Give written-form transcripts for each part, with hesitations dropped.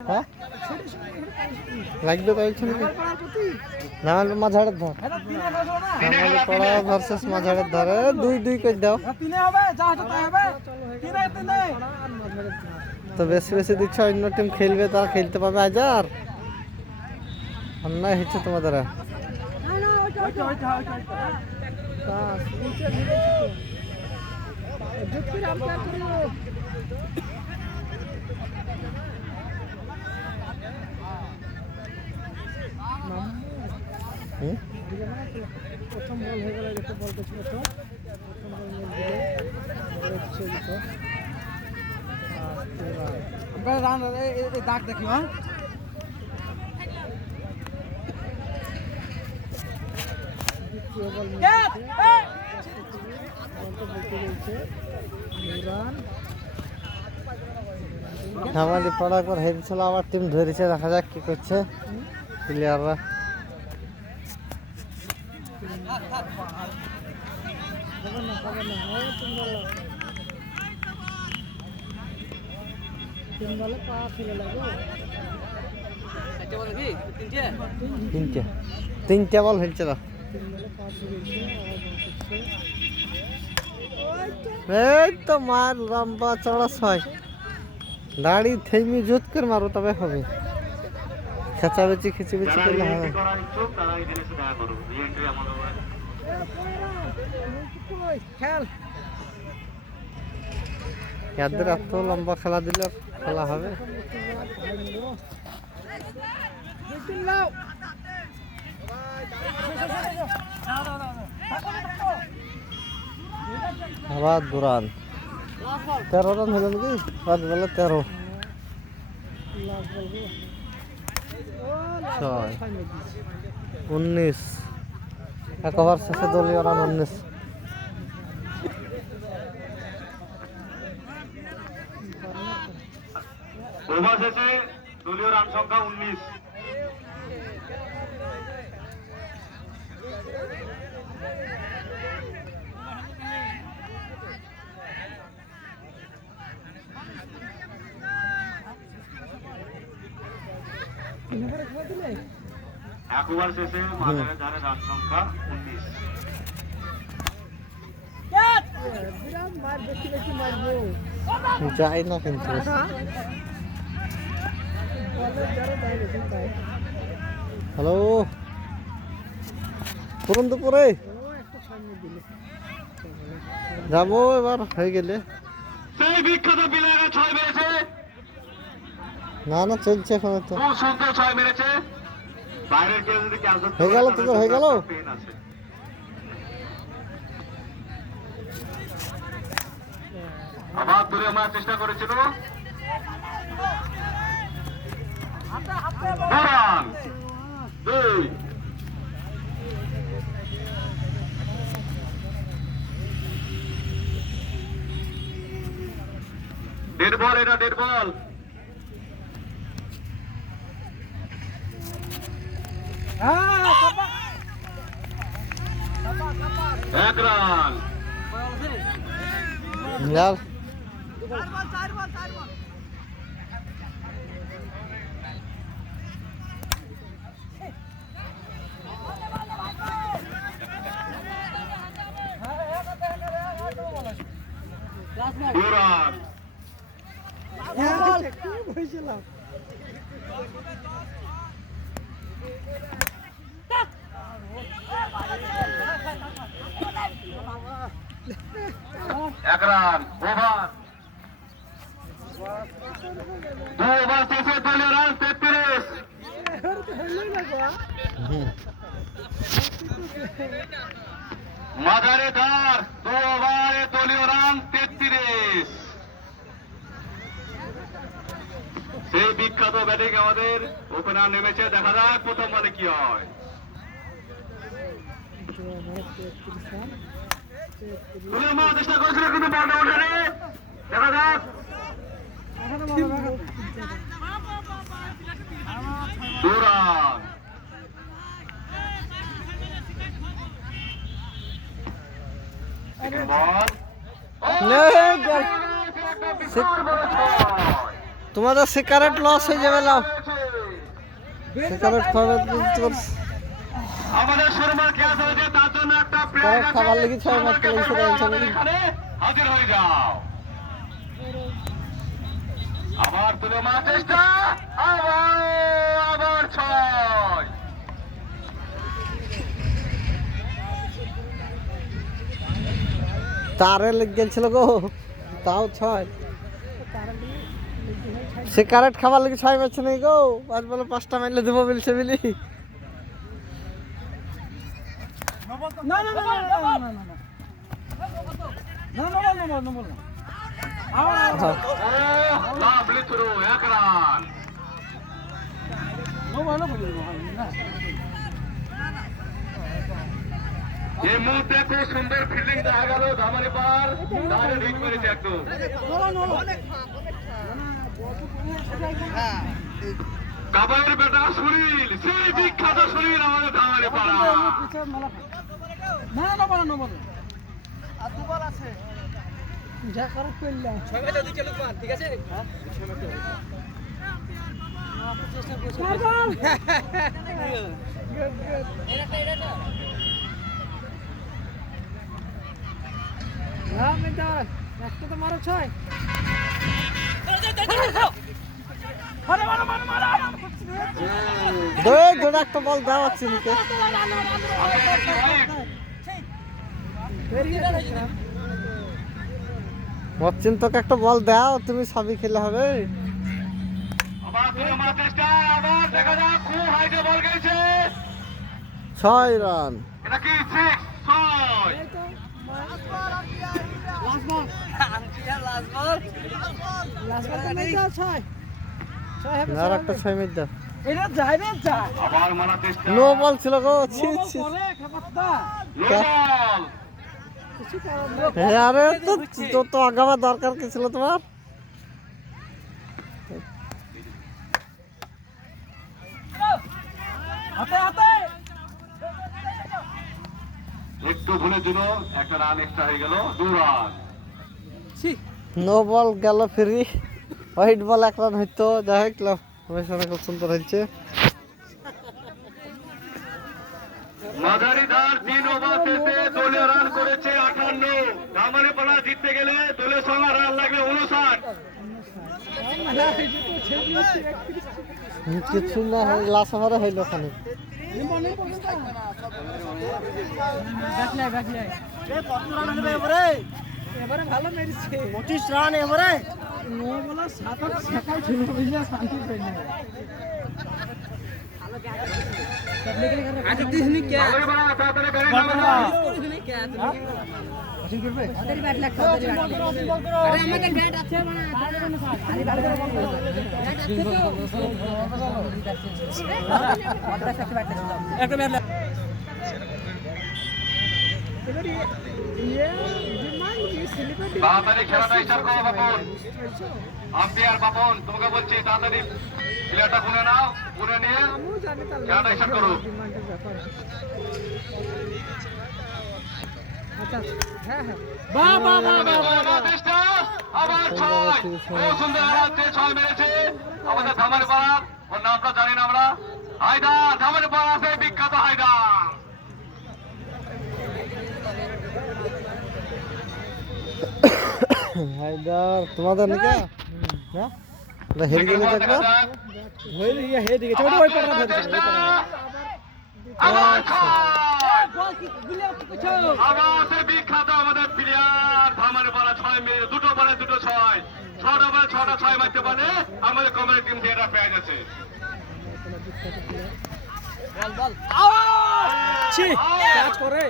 হ্যাঁ লাগবে তাই ছিল নামাল মাঝাড়ের ধর নামাল পড়া ভার্সেস মাঝাড়ের ধরে 2-2 করে দাও তো বেশি বেশি দিচ্ছ অন্য টিম খেলবে তারা খেলতে পাবে আজ আর অন্যায় হচ্ছে তোমাদের প্রথম বল হয়ে গেল একটা বল করছিল তো প্রথম বল দিলে রান দাগ দেখি হ্যাঁ দ্বিতীয় বল আমাদের পড়ার পর হেরেছিল আবার টিম ধরেছে দেখা যাক কি করছে প্লেয়াররা তিনটে বল হয়েছিল এই তো মার লম্বা চড়া ছয় দাড়ি থেমি জোত করে মারো তবে হবে খেঁচাবেচি খিচিবিচি করলে হবে এদের এত লম্বা খেলা দিলে খেলা হবে আবার দুরান 13 রান হলো নাকি 5 বলে 13 19 এক ওভার শেষে দলীয় রান 19 ওভার শেষে দলীয় রান সংখ্যা 19 এক ওভার শেষে মাঝারে ধারে রান সংখ্যা 19 যাই না কিন্তু হ্যালো পুরন দুপুরে যাবো এবার হয়ে গেলে সেই বিখ্যাত প্লেয়াররা 6 মেরেছে না না চলছে এখন তো খুব সুন্দর 6 মেরেছে বাইরের কেউ যদি ক্যান্সেল হয়ে গেল তো হয়ে গেল আবার দূরে মারার চেষ্টা করেছিল রান 2 ডেড বল এটা ডেড বল এক রান যাও রান এক রান ওভার 2 ওভার শেষে দলীয় রান 33 মাঝারে ধার 2 ওভারে দলীয় রান 33 সেই বিখ্যাত ব্যাটিং আমাদের ওপেনার নেমেছে দেখা যাক প্রথম বলে কি হয় তুলে মারার চেষ্টা করেছিল কিন্তু বলটা ওঠেনি দেখা যাক 2 রান বল তোমাদের সিগারেট লস হয়ে যাবে লাও সিগারেট খাওয়াবে আমাদের শর্মার খেয়াল হয়েছে তার জন্য একটা সিগারেট খাবার লেগে 6 মাস এখানে হাজির হয়ে যাও। আবার তুলে মারার চেষ্টা, আবার 6। তারে লেগে গেছিল গো তাও 6 সিগারেট খাবার লেগে 6 মাস নেই গো আজ বলে 5টা মাইলে দেবো বলছে বলি না না না না না না লাভলি থ্রো, 1 রান। এই মুহূর্তে খুব সুন্দর ফিল্ডিং দেখা গেল ধামারি পার, ডাইরেক্ট হিট করেছে একদম। কাবাইয়ের বেটা সুনীল, সেই বিখ্যাত সুনীল আমাদের ধামারি পাড়া। যা খারাপ করলাম ঠিক আছে একটা তো মারো 6 দৌড়ে একটা বল দাও আছে নিতে মচ্চিন তোকে একটা বল দাও তুমি সবই খেলে হবে আবার তুলে মারার চেষ্টা, আবার দেখা যাক খুব হাইটে বল গেছে। 6 রান এটা কি 6? 6। আর একটা 6 মিনিট দাও আবার মারার চেষ্টা, নো বল ছিল গো ছি ছি লো বল। আরে তো আগাবার দরকার কি ছিল তোমার একটু ভুলে দিল, একটা রান এক্সট্রা হয়ে গেল, 2 রান। নো বল গেল ফ্রি হোয়াইট বল 1 রান হইতো যাই হোক রমেশানা খুব সুন্দর হয়েছে মাঝারি ধার 3 ওভার শেষে দলীয় রান করেছে 58। ধামারি পাড়া জিততে গেলে দলের সঙ্গে রান লাগবে 59। কিছু না লাস্ট ওভারে হইলো ওখানে এবারে ভালো মেরেছে 25 রান এবারে 9 বলা 7 সেকাই ছিল বুঝলা শান্তি পাই না আজ দিছনি কে ধামারি পাড়া তাড়াতাড়ি ব্যাটিং নামা। দিছনি কে হাসিল করবে ওদের ব্যাট লাগছে ওদের ব্যাট আরে আমাদের ব্যাট আছে মানে আরে ব্যাট করে বল ব্যাট আছে তো একটা ব্যাট তাড়াতাড়ি খেলাটা স্টার্ট করো বাপন। আম্পায়ার বাপন তোমাকে বলছি তাড়াতাড়ি প্লেয়ারটা গুনে নাও, গুনে নিয়ে খেলাটা স্টার্ট করো। আবার 6, খুব সুন্দর হাতে 6 মেরেছে আমাদের ধামারি পাড়ার, ওর নামটা জানি না আমরা। হায়দার, ধামারি পাড়া আছে বিখ্যাত হায়দার। হায়দার তোমাদের নাকি হ্যাঁ হেরে গেলে একবার হইল ইয়া হে দিকে ছোট ওই পড়া ধরেছে আবার 6, আবার সেই বিখ্যাত আমাদের প্লেয়ার ধামারি পাড়া 6 মেরে, 2টো বলে 2টো 6, 6টা বলে 6টা 6 মারতে পারে আমাদের কমিটি টিম দিয়ে এটা পেয়ে গেছে। ছি কাজ করে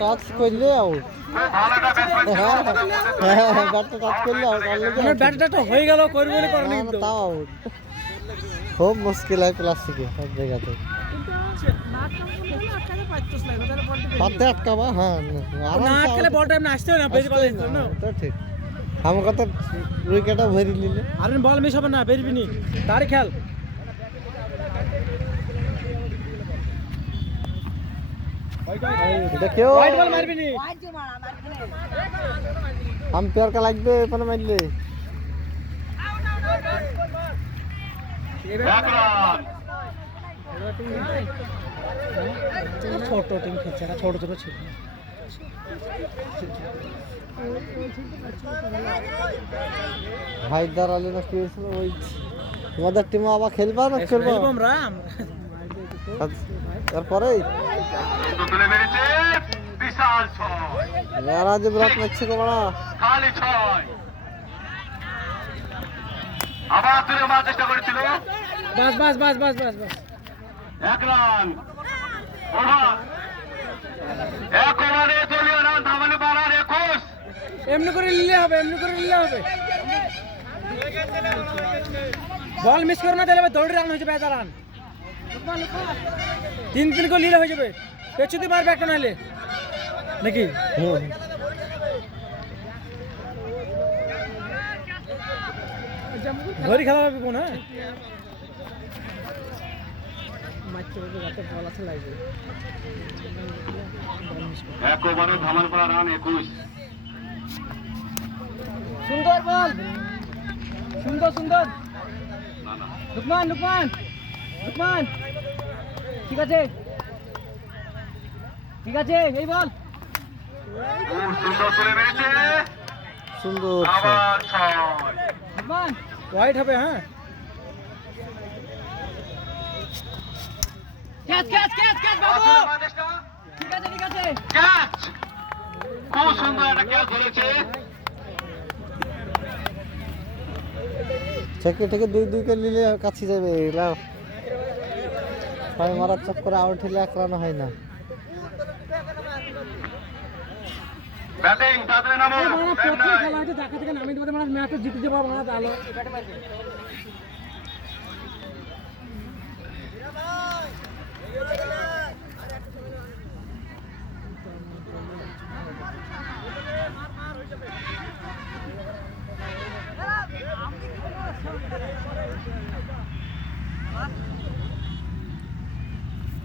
টাচ করলে আউট ভালো একটা ব্যাটসম্যান হ্যাঁ ব্যাটটা টাচ করলে আউট আমার ব্যাটটা তো হয়ে গেল করবে বলে করে নি কিন্তু তাও আউট খুব মুশকিল হয় প্লাস্টিকে সব জায়গাতে পাতে আটকাবা হ্যাঁ না আটকালে বল টাইম না আসতে না বেরি বল না তো ঠিক আমাকে তো উইকেটটা ভরি নিলে আরে বল মিস হবে না বেরবি নি তার খেল देखियो वाइट बॉल मार भी नहीं हम प्यार का लाइक पे अपन मार ले এক রান। ছোট টিম খেলছে, এরা ছোট ছোট ছিল। হায়দার আলী না কি হয়েছিল ওই তোমাদের টিমে আবার খেলবা না খেলবো খেলবো আমরা। তারপরেই তুলে মেরেছে বিশাল ছয়, এরা যে বিরাট ম্যাচ গো বড়া খালি ছয়। আবার তুলে মারার চেষ্টা করেছিল, বাস বাস বাস বাস বাস বাস। এক রান। ওভার, এক ওভারে দলীয় রান ধামালে বাড়ার 21। এমনি করে নিলে হবে, এমনি করে নিলে হবে। বল মিস করো না, তাহলে দৌড়ে রান হয়ে যাবে, এত রান। 3-3 করে নিলে হয়ে যাবে। পেছুতে মারবে একটা নাহলে নাকি। ঘড়ি খেলা হবে কোন? হ্যাঁ এক ওভারে ধামালে বাড়া রান 21। সুন্দর বল, সুন্দর সুন্দর। না না, লুকমান লুকমান লুকমান, ঠিক আছে ঠিক আছে, এই বল। খুব সুন্দর তুলে মেরেছে, সুন্দর আবার ছয়। লুকমান হোয়াইট হবে। হ্যাঁ ক্যাচ ক্যাচ ক্যাচ ক্যাচ বাবু, তুলে মারার চেষ্টা, ঠিক আছে ঠিক আছে। ক্যাচ। খুব সুন্দর একটা ক্যাচ ধরেছে। থেকে থেকে 2-2 কে নিলে কাছে যাবে এগুলা ছয় মারার চক্করে আউট হলে 1 রান হয় না। ব্যাটিং তাড়াতাড়ি নামো, টাইম প্রথম নাই। খেলা হচ্ছে, ঢাকা থেকে নামিয়ে দেবো, মানে ম্যাচটা জিতে যাবো আমরা। তাহলে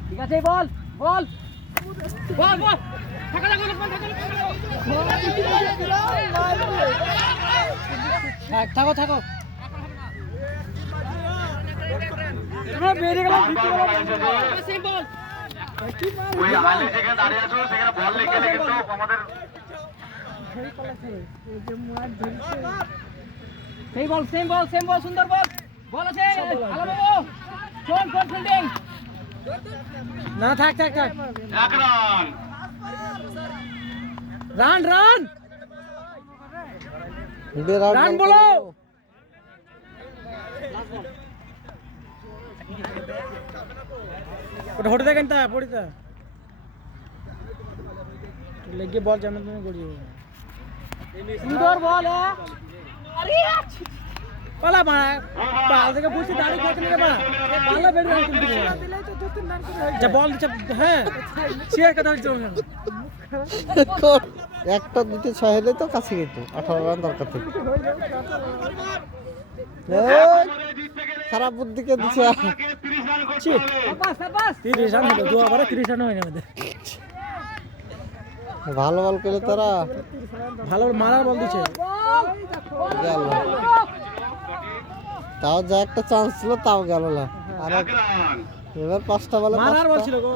ঠিক আছে, বল বল বল বল, থাকা লাগো লুকমান, থাকা লাগো, থাকো থাকো। বেরিয়ে গেলাম, বল। ওই আলী যেখানে দাঁড়িয়ে আছো সেখানে বল লেগে গেলে কিন্তু আমাদের সেই বল, সেম বল, সেম বল, সুন্দর বল, বল আছে। হ্যালো বাবু, শোন কোন ফিল্ডিং। না থাক থাক থাক, এক রান। রান রান বিরাট রান বল বলো। করলো। ওটা হটে দেখেন তা পড়িতা লেগে বল যেমন তুমি গড়িয়ে সুন্দর বল। আরে পালা মারা পাল থেকে বুঝতে দাঁড়িয়ে খেতে নিয়ে পালা পালা বের করে তুমি যা বল দিচ্ছে। হ্যাঁ শেয়ার কথা হচ্ছে একটা দুটো 6 হলে তো কাছে কিন্তু 18 রান দরকার থেকে। এই, খারাপ বুদ্ধিকে দিছে। 30 রান করতে হবে। 30 রান হলো, 2 ওভারে 30 রান হয় না আমাদের। ভালো বল করলে তারা ভালো মারার বল দিছে। গেল, তাও যা একটা চান্স ছিল তাও গেল না। আর এক রান। এবার 5টা বলে মারার বল ছিল গো।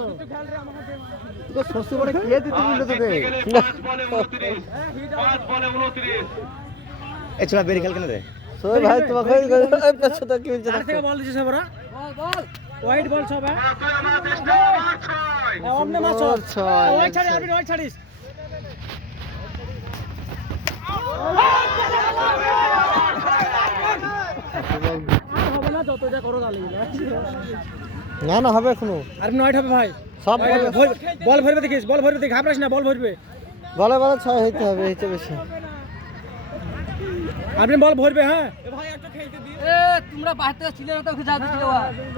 তো শশী বড় কে দিতে বললো তোকে? দেখতে গেলে 5 বলে 29, 5 বলে 29। এছাড়া বেরি খেল কেন রে? সোহেল ভাই তোমাকে এই পেছটা কি হচ্ছে আর থেকে বল দিছে সবরা, বল বল হোয়াইট বল সব। হ্যাঁ তুলে মারার চেষ্টা, আবার ছয়। অমনে মাছ ছয়, হোয়াইট ছাড়ি, আপনি হোয়াইট ছাড়িস। আর হবে না, যত যা করো তাহলে না না হবে এখনো আর 9 হবে ভাই। সব বল ভরবে দেখিস, বল ভরবে দেখ, ঘাবড়াস না, বল ভরবে। বলে 6 হইতে হবে, হইতে বেশি। আপনি বল ভরবে। হ্যাঁ তোমরা বাড়িতে ছিলে না তো ওকে যা দিছিল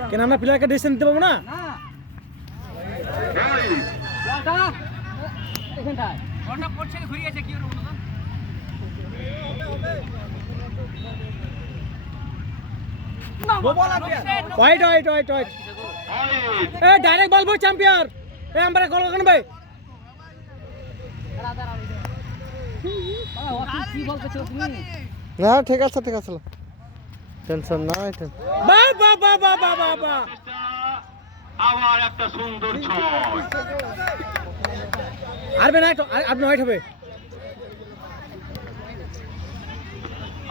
কেন আমরা প্লেয়ারকে ডিসিশন দিতে পারবো না? এই, এখানটায় ঘন্টা পড়ছে ঘুরে গেছে কি করব না white white white white. White. এ ডাইরেক্ট বল বল চ্যাম্পিয়ন। এ আমরা কল কেন ভাই? কি বলতেছো তুমি? না ঠিক আছে ঠিক আছে। টেনশন নাই বাহ বাহ বাহ বাহ বাহ বাহ বাহ আবার একটা সুন্দর ছয়। আরবে না একটু আপনি হোয়াইট হবে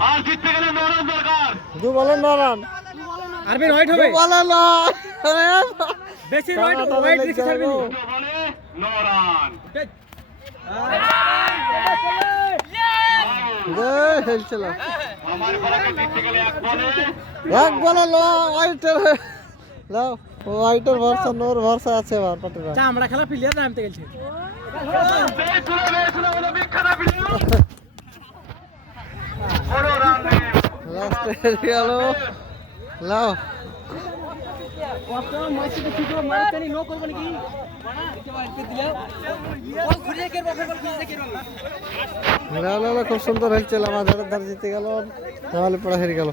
আর জিততে গেলে নরম দরকার। দু বলে 9 রান আরবে হোয়াইট হবে বলে না বেশি হোয়াইট হোয়াইট বেশি ছাড়বি নি দুটো বলে 9 রান। খেলছিল আমার বলাকে জিততে গেলে এক বলে এক বলে লো হোয়াইটের লাও হোয়াইটের ভরসা নোর ভরসা আছে এবার পাটিরা চামড়া খেলা প্লেয়ার নামতে গেছে বেশ হলো বিখ্যাত প্লেয়ার। বড় রান নেই। লাস্টে গেল লাও কত মাছি তো ঠিক মারতে নি নো করব নাকি দেখতে পারতে দিলে বল ঘুরিয়ে কে বল ঘুরিয়ে কে লাও লাও খুব সুন্দর খেলছিল আমাদের ধার জিতে গেল তাহলে পড়া হেরে গেল